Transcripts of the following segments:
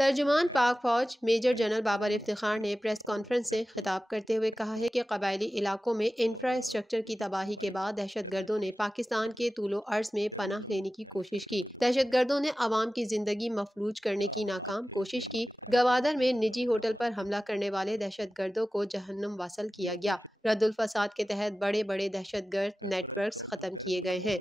तर्जुमान पाक फौज major general Babar Iftikhar ने प्रेस कॉन्फ्रेंस से खिताब करते हुए कहा है कि कबायली इलाकों में इंफ्रास्ट्रक्चर की तबाही के बाद दहशतगर्दों ने पाकिस्तान के तूलो अर्ज में पनाह लेने की कोशिश की। दहशतगर्दों ने आवाम की जिंदगी मफलूज करने की नाकाम कोशिश की। गवादर में निजी होटल पर हमला करने वाले दहशतगर्दों को जहन्नम वासल किया गया। रद्दुल फसाद के तहत बड़े बड़े दहशतगर्द नेटवर्क खत्म किए गए हैं।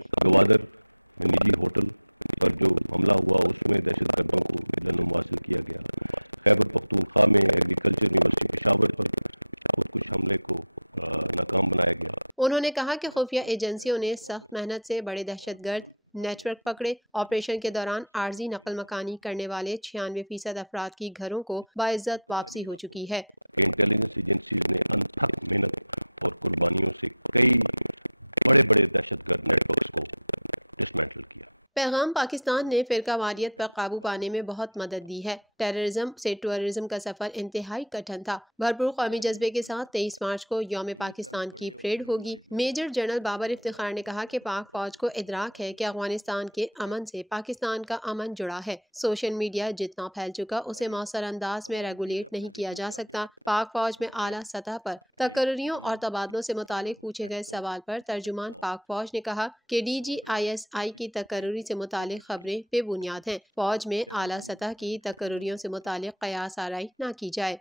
उन्होंने कहा कि खुफिया एजेंसियों ने सख्त मेहनत से बड़े दहशतगर्द नेटवर्क पकड़े। ऑपरेशन के दौरान आर्जी नकल मकानी करने वाले 96% अफराद की घरों को बाइज्जत वापसी हो चुकी है। पैगाम पाकिस्तान ने फिरका वारियत पर काबू पाने में बहुत मदद दी है। टेररिज्म से टूरिज्म का सफर इंतहाई कठिन था। भरपूर कौमी जज्बे के साथ 23 मार्च को यौम पाकिस्तान की परेड होगी। मेजर जनरल बाबर इफ्तिखार ने कहा कि पाक फौज को इदराक है कि अफगानिस्तान के अमन से पाकिस्तान का अमन जुड़ा है। सोशल मीडिया जितना फैल चुका उसे मौसर अंदाज में रेगुलेट नहीं किया जा सकता। पाक फौज में आला सतह पर तकर्रियों और तबादलों से मुतालिक पूछे गए सवाल पर तर्जुमान पाक फौज ने कहा कि DGISI की तकर्री से मुतालिक खबरें बेबुनियाद हैं। फौज में आला सतह की तकर्रियों से मुतालिक कयास आराई न की जाए।